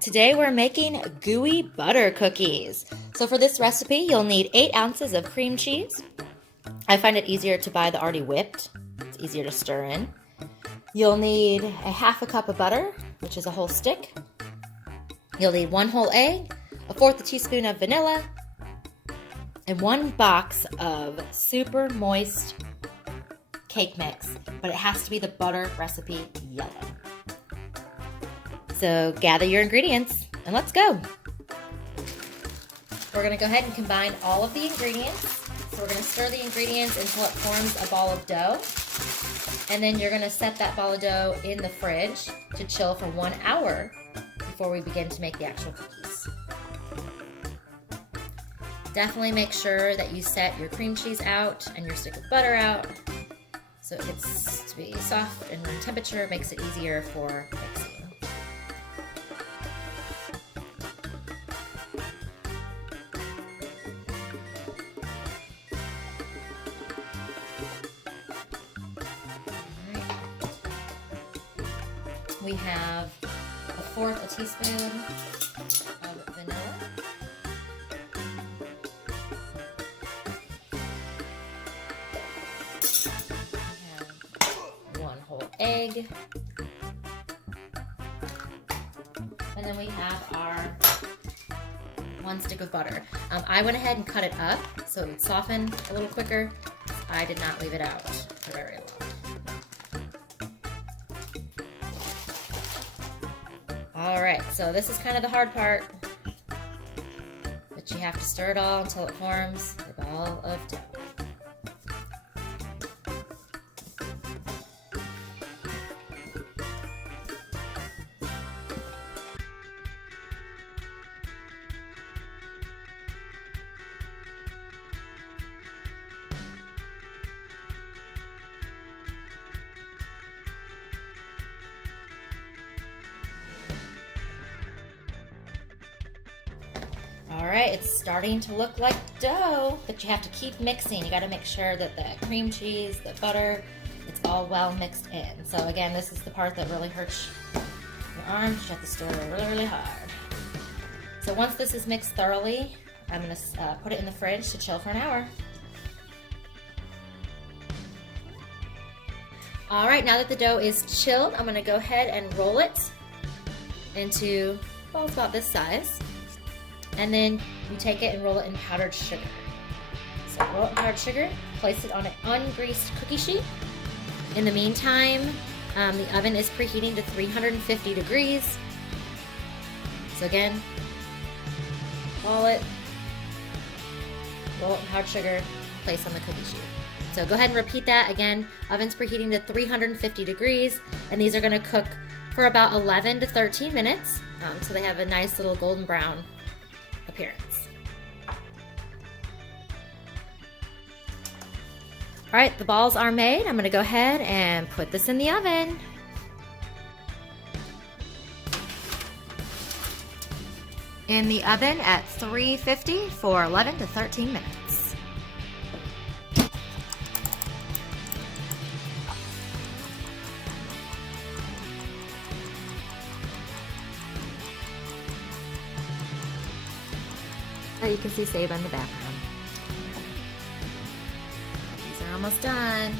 Today we're making gooey butter cookies. So for this recipe, you'll need 8 ounces of cream cheese. I find it easier to buy the already whipped. It's easier to stir in. You'll need a half a cup of butter, which is a whole stick. You'll need 1 whole egg, a 1/4 teaspoon of vanilla, and 1 box of super moist cake mix, but it has to be the butter recipe yellow. So gather your ingredients and let's go. We're gonna go ahead and combine all of the ingredients. So we're gonna stir the ingredients until it forms a ball of dough. And then you're gonna set that ball of dough in the fridge to chill for 1 hour before we begin to make the actual cookies. Definitely make sure that you set your cream cheese out and your stick of butter out so it gets to be soft and room temperature. It makes it easier for mixing. We have a 1/4 teaspoon of vanilla. We have 1 whole egg. And then we have our 1 stick of butter. I went ahead and cut it up so it would soften a little quicker. I did not leave it out for very long. Alright, so this is kind of the hard part, but you have to stir it all until it forms a ball of dough. Alright, it's starting to look like dough, but you have to keep mixing. You got to make sure that the cream cheese, the butter, it's all well mixed in. So again, this is the part that really hurts your arms. You have to stir really, really hard. So once this is mixed thoroughly, I'm going to put it in the fridge to chill for an hour. Alright, now that the dough is chilled, I'm going to go ahead and roll it into balls about this size. And then you take it and roll it in powdered sugar. So roll it in powdered sugar, place it on an ungreased cookie sheet. In the meantime, the oven is preheating to 350 degrees. So again, roll it in powdered sugar, place on the cookie sheet. So go ahead and repeat that again. Oven's preheating to 350 degrees, and these are gonna cook for about 11 to 13 minutes. So they have a nice little golden brown appearance. All right, the balls are made. I'm going to go ahead and put this in the oven. In the oven at 350 for 11 to 13 minutes. Oh, you can see Saba in the background. These are almost done.